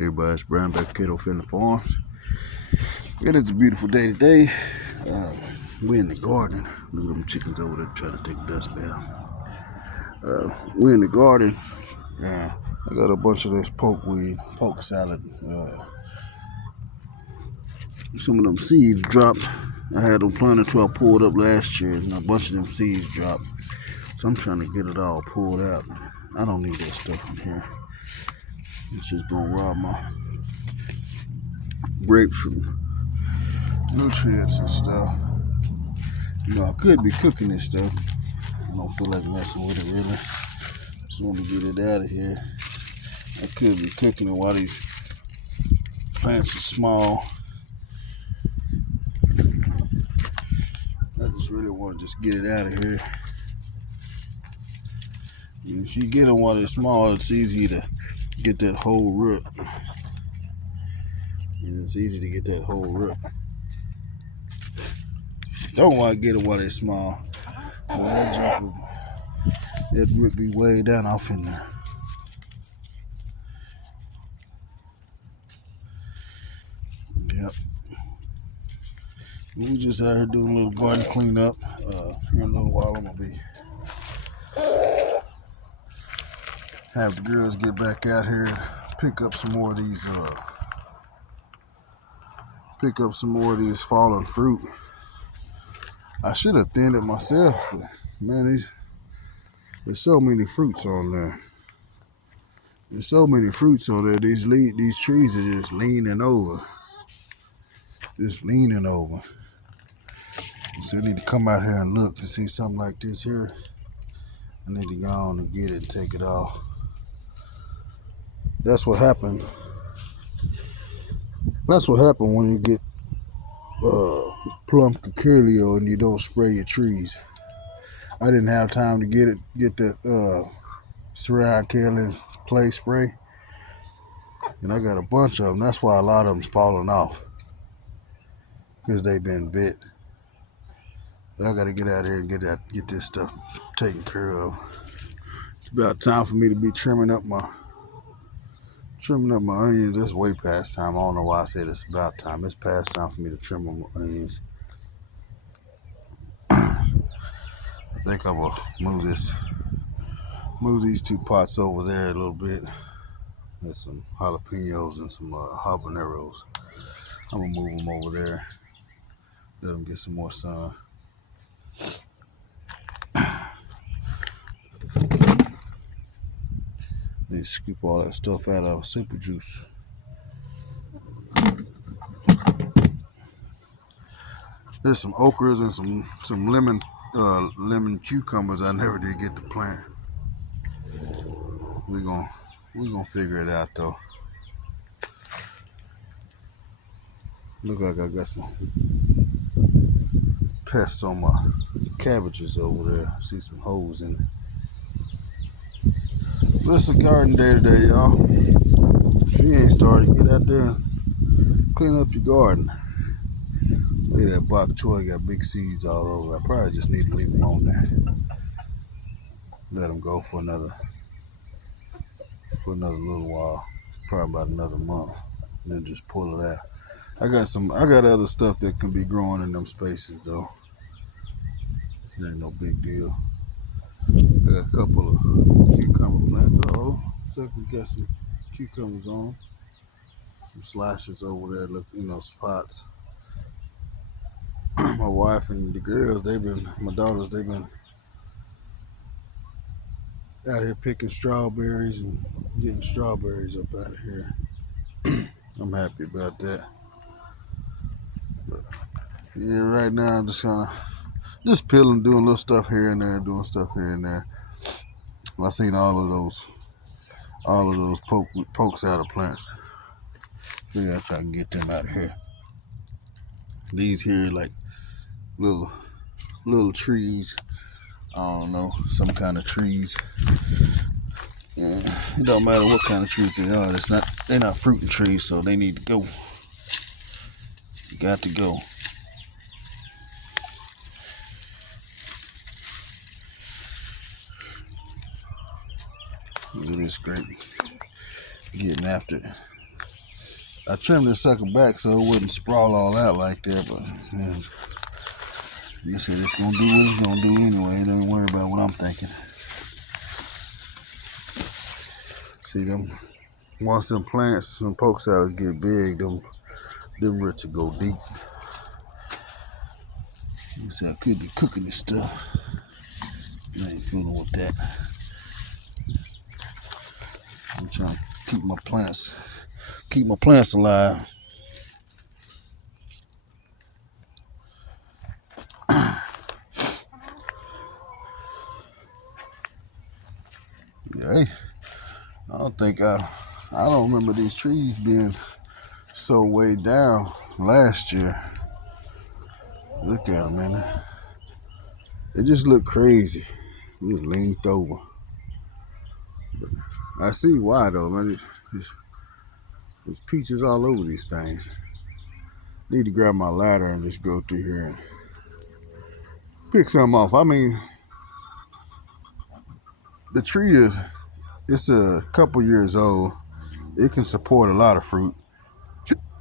Everybody's Brian back at Cato Family Farms. It is a beautiful day today. We're in the garden. Look at them chickens over there trying to take dust bath. We're in the garden. I got a bunch of this poke salad. Some of them seeds dropped. I had them planted till I pulled up last year, and a bunch of them seeds dropped. So I'm trying to get it all pulled out. I don't need that stuff in here. It's just gonna rob my grapes from nutrients and stuff. You know, I could be cooking this stuff. I don't feel like messing with it really. Just want to get it out of here. I could be cooking it while these plants are small. I just really want to just get it out of here. And if you get them while they're small, it's easy to get that whole root. And it's easy to get that whole root. Don't want to get them while they're small. That root be way down off in there. Yep. We just out here doing a little garden cleanup. In a little while, I'm gonna have the girls get back out here and pick up some more of these fallen fruit. I should have thinned it myself, but man, there's so many fruits on there. There's so many fruits on there. These trees are just leaning over. So I need to come out here and look to see something like this here. I need to go on and get it and take it off. That's what happened. That's what happened when you get plum curculio and you don't spray your trees. I didn't have time to get that Surround Kaolin clay spray, and I got a bunch of them. That's why a lot of them's falling off, because they've been bit. I got to get out here and get this stuff taken care of. It's about time for me to be trimming up my onions. That's way past time. I don't know why I said it's about time. It's past time for me to trim my onions. I think I will move these two pots over there a little bit. There's some jalapenos and some habaneros. I'm gonna move them over there. Let them get some more sun. Need to scoop all that stuff out of Super Juice. There's some okras and some lemon cucumbers I never did get to plant. We're gonna figure it out though. Look like I got some pests on my cabbages over there. I see some holes in it. But it's a garden day today, y'all. If you ain't started, get out there and clean up your garden. Look at that bok choy, got big seeds all over. I probably just need to leave them on there. Let them go for another little while, probably about another month, and then just pull it out. I got other stuff that can be growing in them spaces though. It ain't no big deal. I got a couple of cucumber plants. Sucker's got some cucumbers on. Some slashes over there, look, spots. My wife and the girls, my daughters, they've been out here picking strawberries and getting strawberries up out of here. I'm happy about that. But yeah, right now I'm just peeling, doing little stuff here and there, doing stuff here and there. I seen all of those poke salad plants. Figure I try and get them out of here. These here like little trees. I don't know, some kind of trees. It don't matter what kind of trees they are. They're not fruiting trees, so they need to go. You got to go. Look at this grape getting after it. I trimmed this sucker back so it wouldn't sprawl all out like that, but you said it's gonna do what it's gonna do anyway. Don't worry about what I'm thinking. See them, once them plants, some poke salads get big, them roots will go deep. You see, I could be cooking this stuff. I ain't fooling with that. I'm trying to keep my plants alive. Yeah, I don't remember these trees being so way down last year. Look at them, man. It just looked crazy. It was leaned over. But I see why though, man. There's peaches all over these things. Need to grab my ladder and just go through here and pick some off. I mean, the tree it's a couple years old. It can support a lot of fruit,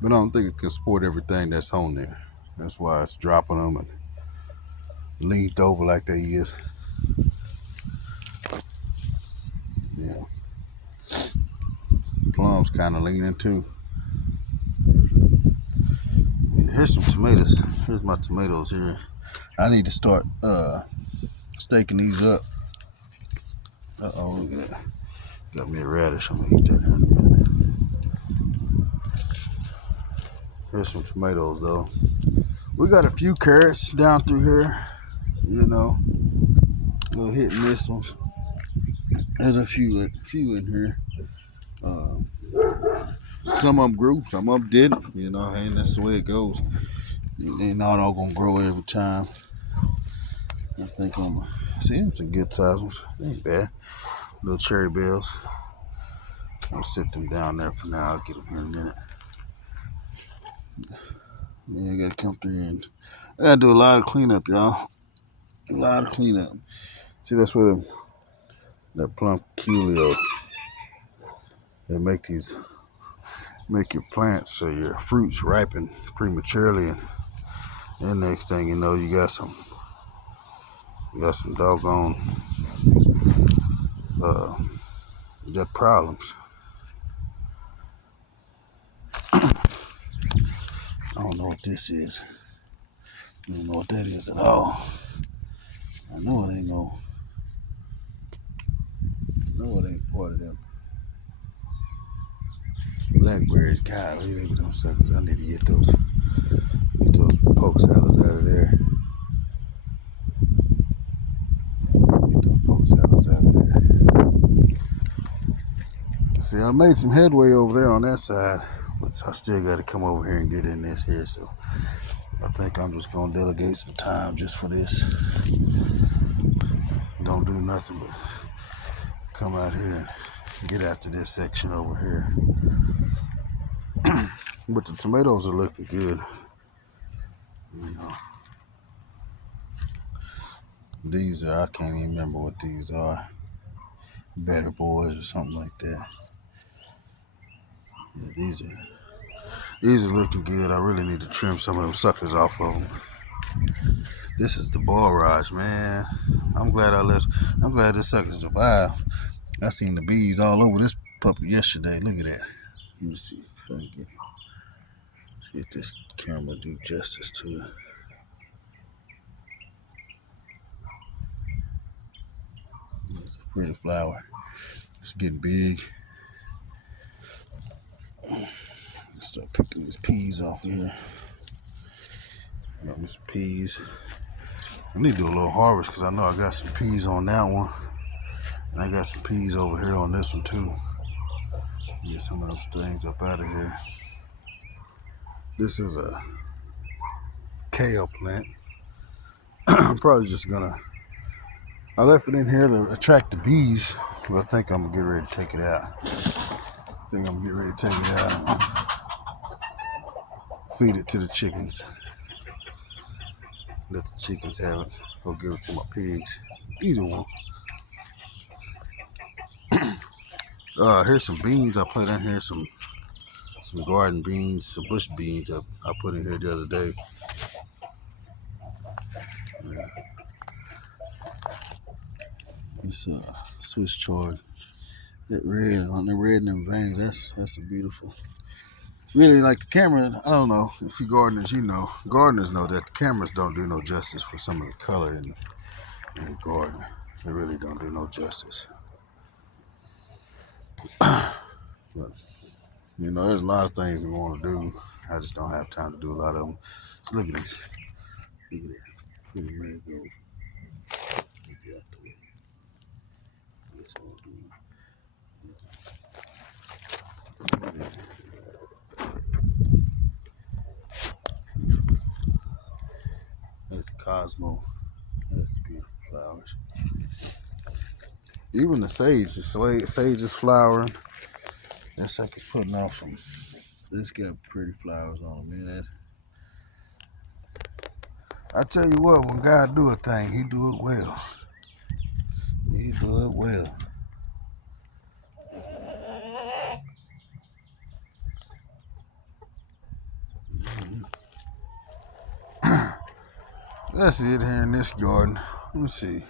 but I don't think it can support everything that's on there. That's why it's dropping them and leaned over like they is. Yeah. Plums kind of leaning too. Here's some tomatoes. Here's my tomatoes here. I need to start staking these up. Uh-oh, look at that. Got me a radish. I'm gonna eat that in a minute. Here's some tomatoes though. We got a few carrots down through here, you know. Little hit and miss ones. There's a few in here. Some of them grew, some of them didn't. You know, and that's the way it goes. They're not all gonna grow every time. I think I'm seeing some good size ones. They ain't bad. Little cherry bells. I'll sit them down there for now. I'll get them here in a minute. Yeah, I gotta come through and I gotta do a lot of cleanup, y'all. A lot of cleanup. See, that's where that plum culeio. They make your plants so your fruits ripen prematurely, and then next thing you know, you got some doggone you got problems. I don't know what this is. I don't know what that is at all. I know it ain't part of them blackberries. God, look at those suckers. I need to get those poke salads out of there. Get those poke salads out of there. See, I made some headway over there on that side, but I still got to come over here and get in this here. So I think I'm just gonna delegate some time just for this. Don't do nothing but come out here and get after this section over here. But the tomatoes are looking good. You know, these are, I can't even remember what these are. Better Boys or something like that. Yeah, these are looking good. I really need to trim some of them suckers off of them. This is the borage, man. I'm glad this sucker survived. I seen the bees all over this puppy yesterday. Look at that. Let me see if I can see if this camera do justice to it. It's a pretty flower. It's getting big. Let's start picking these peas off of here. Got me some peas. I need to do a little harvest because I know I got some peas on that one. And I got some peas over here on this one too. Get some of those things up out of here. This is a kale plant. I'm probably just gonna, I left it in here to attract the bees, but I think I'm gonna get ready to take it out. Feed it to the chickens. Let the chickens have it. Go give it to my pigs. Either one. Here's some beans I put in here. Some some garden beans, some bush beans I put in here the other day. Yeah. It's a Swiss chard. That red on the red in them veins. That's a beautiful. Really, like the camera. I don't know if you gardeners, gardeners know that the cameras don't do no justice for some of the color in the garden. They really don't do no justice. But, there's a lot of things we want to do. I just don't have time to do a lot of them. So look at this. Look at that. Look at the marigold. That's all I'm doing. That's Cosmo. That's beautiful flowers. Even the sage is flowering. That's like it's putting off some. This got pretty flowers on it, man. I tell you what, when God do a thing, He do it well. He do it well. That's it here in this garden. Let me see.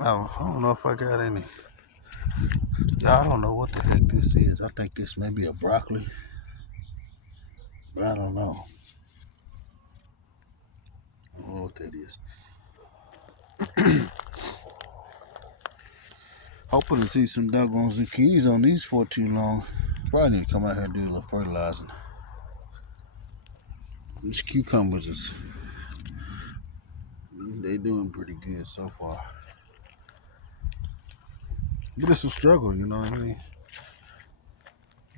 I don't know if I got any. I don't know what the heck this is. I think this may be a broccoli, but I don't know. I don't know what that is. Hoping to see some doggone zucchinis on these for too long. Probably need to come out here and do a little fertilizing. These cucumbers they doing pretty good so far. But it's a struggle, you know what I mean?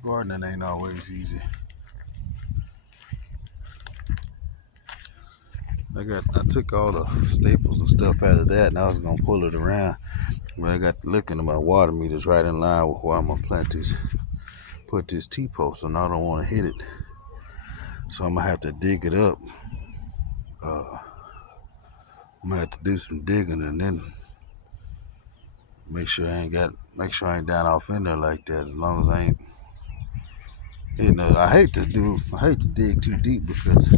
Gardening ain't always easy. I took all the staples and stuff out of that, and I was gonna pull it around. But I got to looking at my water meters right in line with where I'm gonna put this T-post, and I don't want to hit it. So I'm gonna have to dig it up. I'm gonna have to do some digging and then make sure I ain't down off in there like that. As long as I ain't, I hate to dig too deep because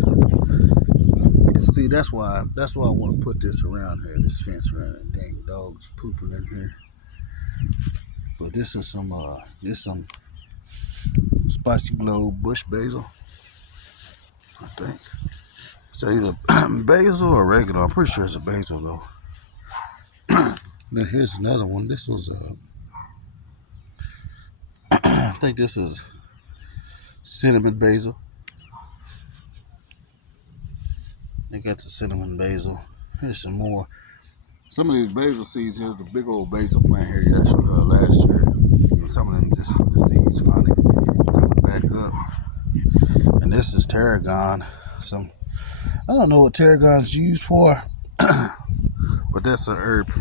see that's why I want to put this around here, this fence around it. Dang dogs pooping in here. But this is some spicy globe bush basil, I think. So either basil or regular. I'm pretty sure it's a basil though. Then here's another one. This was I think this is cinnamon basil. I think that's a cinnamon basil. Here's some more. Some of these basil seeds here, the big old basil plant here last year. And some of them the seeds finally coming back up. And this is tarragon. I don't know what tarragon's used for, but that's an herb,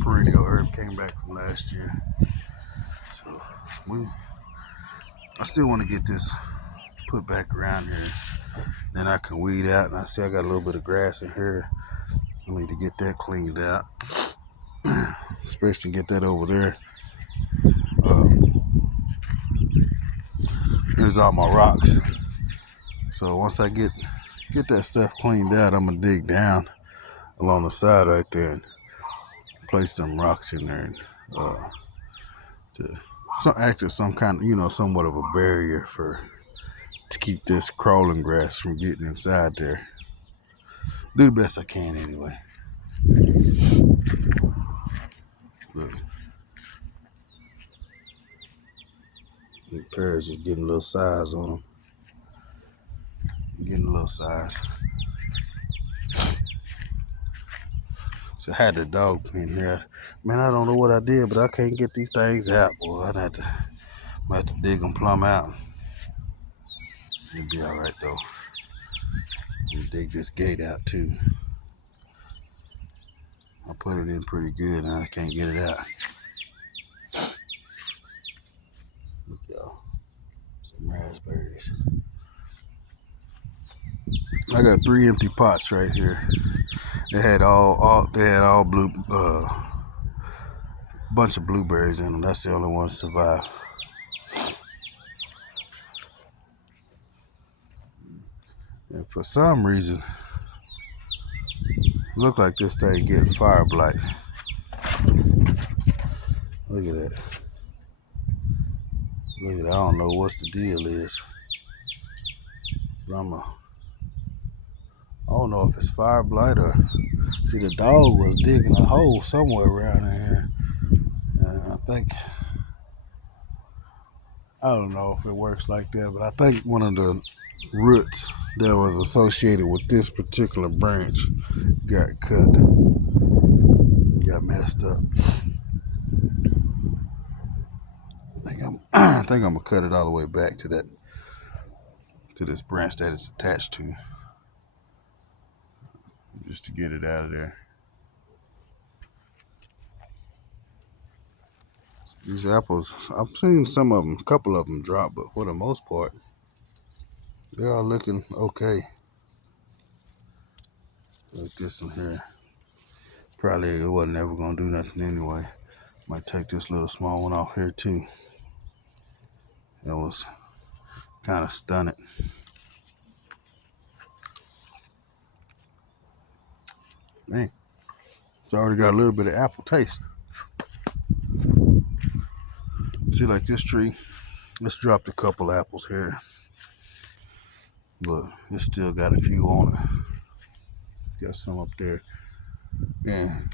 perennial herb, came back from last year. So I still want to get this put back around here. Then I can weed out, and I see I got a little bit of grass in here. I need to get that cleaned out, especially get that over there. Here's all my rocks. So once I get that stuff cleaned out, I'm gonna dig down along the side right there and place some rocks in there to act as some kind of, somewhat of a barrier to keep this crawling grass from getting inside there. Do the best I can anyway. Look. The pears are getting a little size on them. Getting a little size. So I had the dog in here. Man, I don't know what I did, but I can't get these things out, boy. I have to dig them plumb out. It'll be all right though. We'll dig this gate out too. I put it in pretty good, and I can't get it out. Look, y'all. Some raspberries. I got 3 empty pots right here. They had all blue bunch of blueberries in them. That's the only one to survive. And for some reason, look like this thing getting fire blight. Look at that. Look at that. I don't know what the deal is. But I don't know if it's fire blight or see the dog was digging a hole somewhere around in here. And I don't know if it works like that, but I think one of the roots that was associated with this particular branch got cut, got messed up. I think I'm gonna cut it all the way back to this branch that it's attached to, just to get it out of there. These apples, I've seen some of them, a couple of them drop, but for the most part, they are looking okay. Like this one here. Probably it wasn't ever gonna do nothing anyway. Might take this little small one off here too. It was kind of stunted. Man, it's already got a little bit of apple taste. See, like this tree, let's drop a couple apples here, but it still got a few on it. Got some up there. And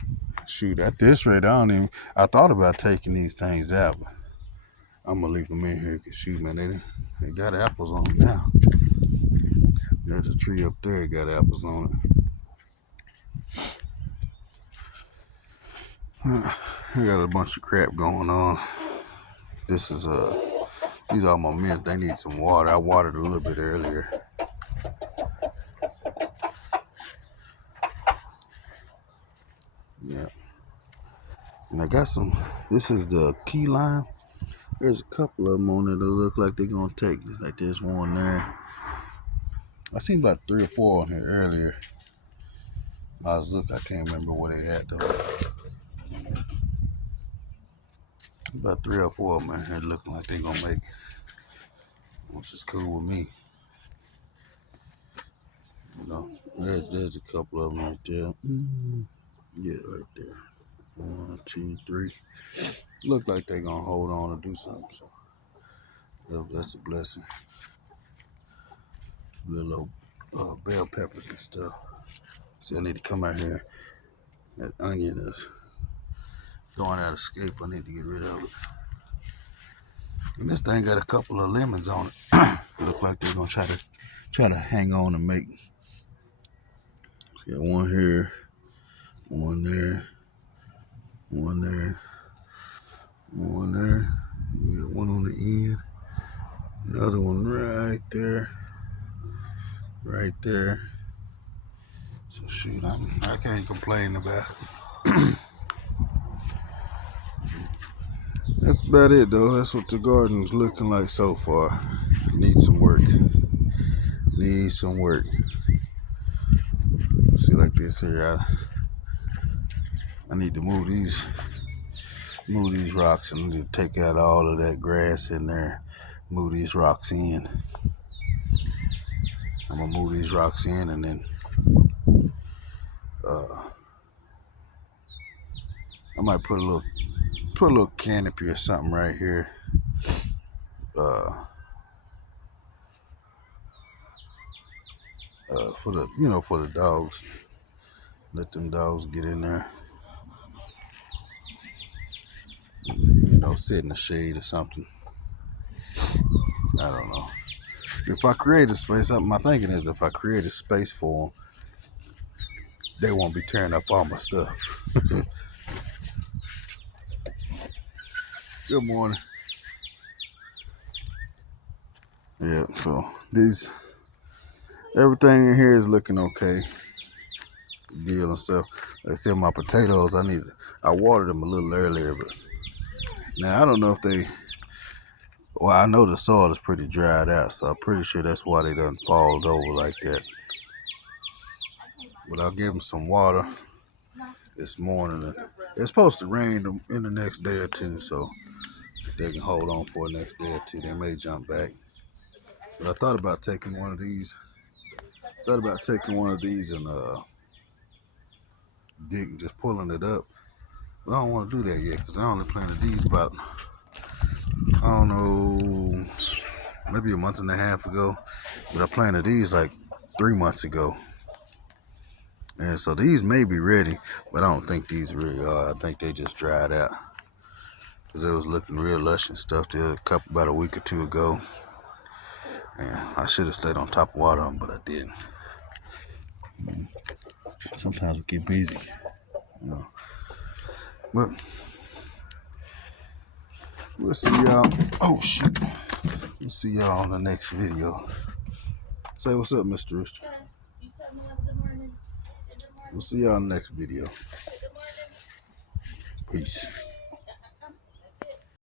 shoot, at this rate, I thought about taking these things out, but I'm gonna leave them in here because shoot, man, they got apples on them now. There's a tree up there that got apples on it. I got a bunch of crap going on. This is these are my mint. They need some water. I watered a little bit earlier. Yeah. And I got some, this is the key lime. There's a couple of them on there that look like they're gonna take. Like there's one there. I seen about 3 or 4 on here earlier. I can't remember where they at though. About 3 or 4 of them in here looking like they're gonna make, which is cool with me. You know, there's a couple of them right there. Yeah, right there. 1, 2, 3. Look like they're gonna hold on and do something. So that's a blessing. Little bell peppers and stuff. See, I need to come out here. That onion is going out of scape. I need to get rid of it. And this thing got a couple of lemons on it. Look like they're gonna try to hang on and make. See, got one here, one there, one there, one there. We got one on the end, another one right there, right there. So shoot, I can't complain about it. That's about it though. That's what the garden's looking like so far. Needs some work. Needs some work. See, like this here, I need to move these rocks. I need to take out all of that grass in there. Move these rocks in. I'm gonna move these rocks in, and then I might put a little canopy or something right here. For the dogs. Let them dogs get in there. Sit in the shade or something. I don't know. If I create a space, my thinking is if I create a space for them, they won't be tearing up all my stuff. Good morning. Yeah, so everything in here is looking okay. Deal and stuff. Like I said, my potatoes, I watered them a little earlier, but now I don't know if I know the soil is pretty dried out, so I'm pretty sure that's why they done falled over like that. But I'll give them some water this morning It's supposed to rain in the next day or two, so they can hold on for the next day or two. They may jump back. But I thought about taking one of these. And just pulling it up. But I don't want to do that yet because I only planted these about, I don't know, maybe a month and a half ago. But I planted these like 3 months ago. And so these may be ready, but I don't think these really are. I think they just dried out. Because it was looking real lush and stuff about a week or two ago. And I should have stayed on top of water them, but I didn't. Sometimes we get busy, you know. But we'll see y'all. Oh, shoot. We'll see y'all on the next video. Say what's up, Mr. Rooster. You tell me good morning. We'll see y'all in the next video. Peace.